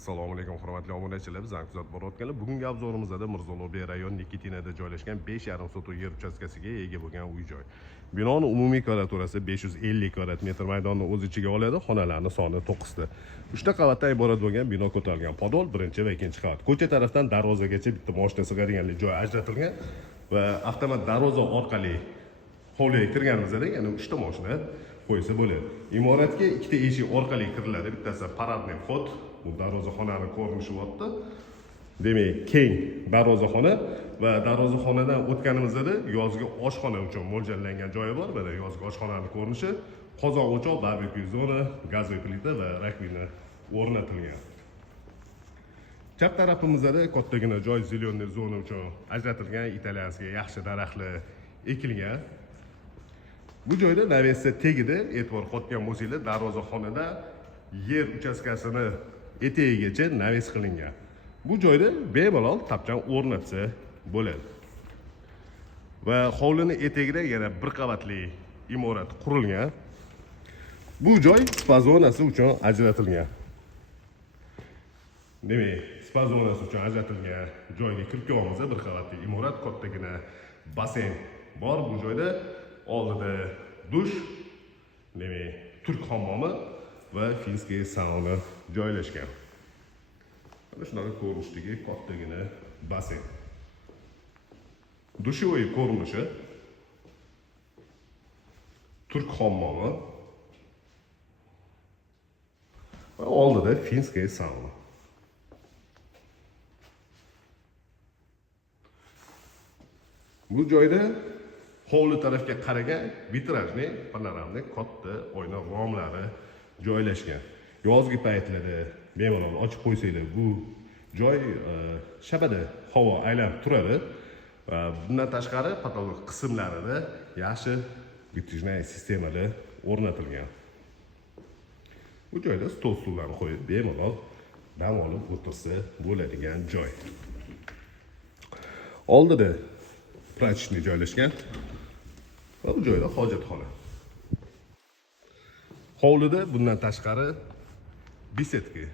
Assalomu alaykum hurmatli obunachilar, biz kuzatib borayotganlar. Bugungi obzorimizda Mirzo Ulug'bek rayon Nikitinada joylashgan 5,5 sotix yer uchastkasiga ega bo'lgan uy-joy. Binoning umumiy kvadraturasi 550 kvadrat metr maydonni o'z ichiga oladi. Xonalarning soni 9 ta. 3 ta qavatdan iborat bo'lgan bino ko'tarilgan podol, birinchi va ikkinchi qavat. Ko'cha tarafdan darvozagacha bitta mashina sig'adiganlik joy ajratilgan va avtomat darvoza orqali hovliga kirganimizda yana 3 ta mashina qo'ysa bo'ladi. Imoratga ikkita eshik orqali kiriladi. Bittasi paradniy vxod, bu darvozaxonani ko'rinishi bo'pti. Demak, keng darvozaxona va darvozaxonadan o'tganimizda yozgi oshxona uchun mo'ljallangan joyi bor. Mana yozgi oshxonaning ko'rinishi, qozon o'choq, barbekyu zona, gazli plita va rakvina o'rnatilgan. Chap tarafimizda kattagina joy zelyoniy zona uchun ajratilgan, italyanskiy yaxshi daraxtlar ekilgan. Bu joyda navessa tegida e'tibor qotgan bo'lsanglar, darvozaxonada yer uchastkasini etagigacha naves qilingan. Bu joyda bemalol tapchan o'rnatsa bo'ladi. Va hovlining etagida yana bir qavatli imorat qurilgan. Bu joy spa zonasi uchun ajratilgan. Demak, spa zonasi uchun ajratilgan joyga kirib kelganimizda bir qavatli imorat, kattagina basen bor. Bu joyda oldida dush, demak, turk hammomi va finskiy sauna joylashgan. Mana shunaqa ko'rinishdagi kattagina basen. Dushovoy ko'rinishi, turk hammomi va oldida finskiy sauna. Bu joyda hovli tarafga qaragan vitrajli panoramli katta oyna romlari joylashgan. Yozgi paytlarda bemalol ochib qo'ysanglar, bu joy shabada havo aylanib turadi. Bundan tashqari patolog qismlarida yaxshi vitrajli sistemalar o'rnatilgan. Bu joyda stol stullarni qo'yib bemalol dam olib o'tirsa bo'ladigan joy. Oldida prachniy joylashgan va bu joyda hojatxona. Hovlida bundan tashqari besetka,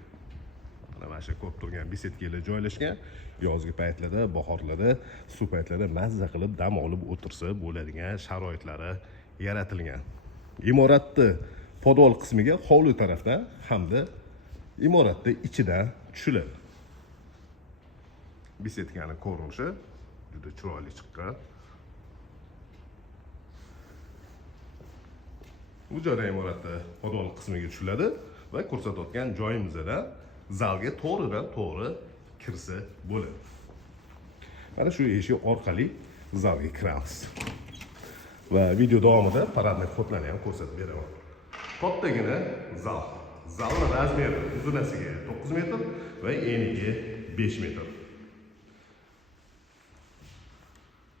mana shu ko'p turgan besetkalar joylashgan. Yozgi paytlarda, bahorlarda, suv paytlarida mazza qilib dam olib o'tirsa bo'ladigan sharoitlari yaratilgan. Imoratni podol qismiga hovli tarafdan hamda imoratni ichidan tushiladi. Besetkaning ko'rinishi juda chiroyli chiqqan. Bu joyda imoratda podol qismiga tushiladi va ko'rsatayotgan joyimizda zalga to'g'ridan-to'g'ri kirsa bo'ladi. Mana shu eshik orqali zalga kiramiz. Va video davomida paradniy vxodlarni ham ko'rsatib beraman. Kattagina zal. Zalning razmeri uzunasiga 9 metr va eniga 5 metr.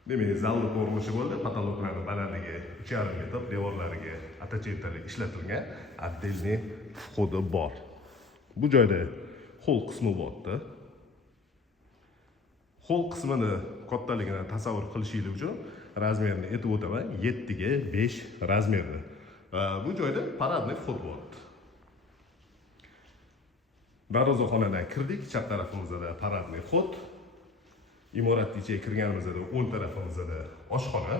Demak, zalning ko'rinishi bo'ldi. Patologlarning balandligi 3,5 metr, devorlariga attachentlar ishlatilgan, отдельный vxodi bor. Bu joyda hol qismi bordi. Hol qismini kattaligini tasavvur qilishingiz uchun razmerini aytib o'taman, 7 ga 5 razmerda. Bu joyda paradniy vxod bordi. Darvozaxonadan kirdik, chap tarafimizda paradniy vxod. Imorat ichiga kirganimizda o'ng tarafimizda oshxona.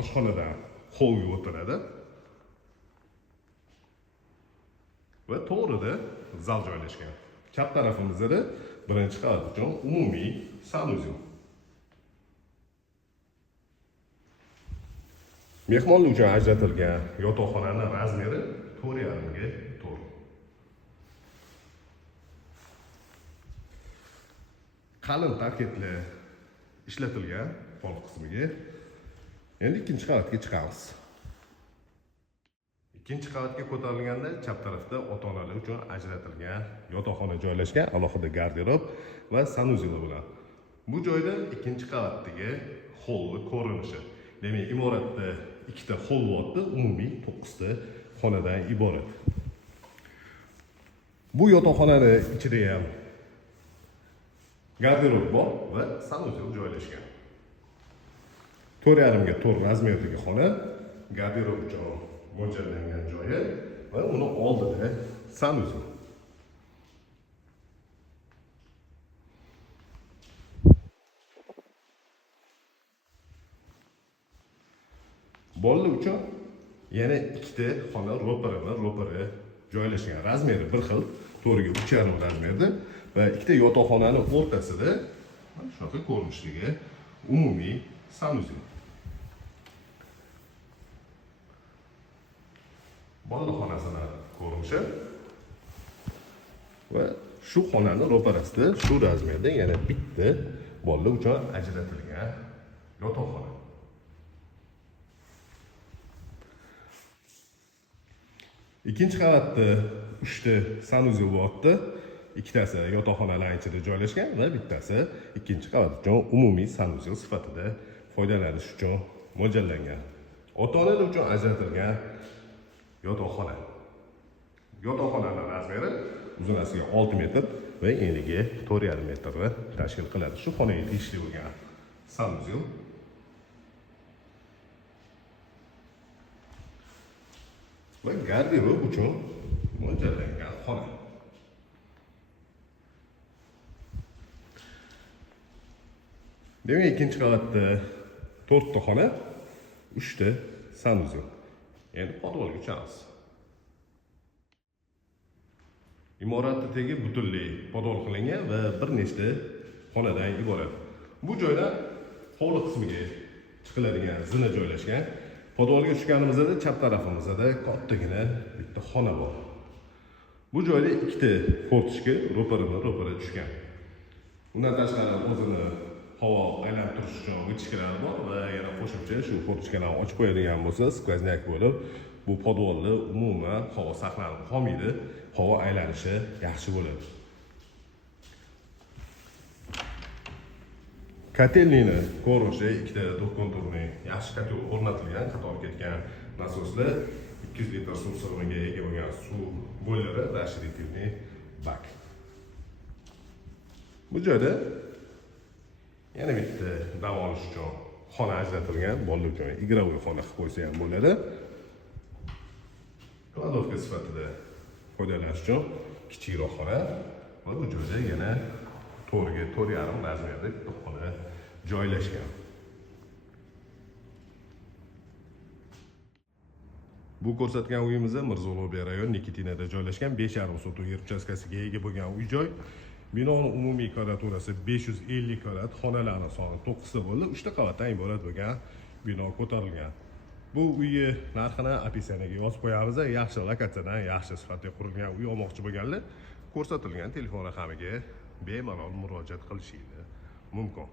Oshxonadan holga o'tiladi. Va to'g'rida zal joylashgan. Chap tarafimizda birinchi qavat uchun umumiy sanuzel. Mehmonlar uchun ajratilgan yotoqxonaning razmeri 4,5 ga 4. Qalin parketlar ishlatilgan pol qismiga. Endi ikkinchi qavatga chiqamiz. Ikkinchi qavatga ko'tarilganda chap tarafda ota-onalar uchun ajratilgan yotoqxona joylashgan, alohida garderob va sanuzel bilan. Bu joyda ikkinchi qavatdagi holli ko'rinishi. Demak, imoratda ikkita hol bordi, umumiy 9 ta xonadan iborat. Bu yotoqxonaning ichida ham garderob bor va sanuzel joylashgan. 4,5 ga 4 razmerdagi xona, garderob uchun mo'ljallangan joyi va uni oldida sanuzel. Bolalar uchun yana ikkita xona ro'para joylashgan. Razmeri bir xil, 4.5 razmerda va ikkita yotoqxonani o'rtasida shunaqa ko'rinishdagi umumiy sanuzel. Bolalar xonasini ko'rinishi va shu xonani ro'parasida shu razmerda yana bitta bolalar uchun ajratilgan yotoqxona. Ikkinchi qavatda 3 ta sanuzel bo'lyapti. Ikkitasi yotoqxonalar ichida joylashgan va bittasi ikkinchi qavat uchun umumiy sanuzel sifatida foydalanish uchun mo'ljallangan. Ota-onalar uchun ajratilgan yotoqxona. Yotoqxonaning razmeri uzunasiga 6 metr va enligi 4,5 metrni tashkil qiladi. Shu xonaga tegishli bo'lgan sanuzel. Va garderob uchun mo'ljallangan xona. Demak, ikkinchi qavatda 4 ta xona, 3 ta sanuzel. Endi podvalga o'tamiz. Imoratning tagi butunlay podval qilingan va bir nechta xonadan iborat. Bu joyda hovli qismiga chiqiladigan zina joylashgan. Podvalga tushganimizda chap tarafimizda kattagina bitta xona bor. Bu joyda ikkita fortishka ro'para tushgan. Undan tashqari o'zini havo aylanib turish uchun g'ichkalari bor va yana qo'shimcha shu fortishkalarni ochib qo'yadigan bo'lsa, skvoznak bo'lib, bu podvalda umuman havo saqlanib qolmaydi, havo aylanishi yaxshi bo'ladi. Kotelniyni ko'rinishi ikkita do'konturni yaxshi kotel o'rnatilgan, qator ketgan nasoslar 200 litr suv sig'imiga ega bo'lgan suv boylari, расширительный bak. Bu joyda yana bitta dam olish uchun xona ajratilgan, bolalar uchun igrovoy xona qilib qo'ysa ham bo'ladi. Kladovka sifatida foydalanish uchun kichikroq xona va bu joyda yana 4.5 razmerda bitta xona joylashgan. Bu ko'rsatgan uyimiz Mirzolobiya rayon Nikitinada joylashgan 5,5 sotix yer uchastkasiga ega bo'lgan uy-joy. Binoning umumiy kvadraturasi 550 kvadrat, xonalarning soni 9 ta bo'ldi. 3 ta qavatdan iborat bo'lgan bino ko'tarilgan. Bu uyni narxini описаниyaga yozib qo'yamiz. Yaxshi lokatsiyadan, yaxshi sifatda qurilgan uy olmoqchi bo'lganlar ko'rsatilgan telefon raqamiga bemalol murojaat qilishingiz mumkin.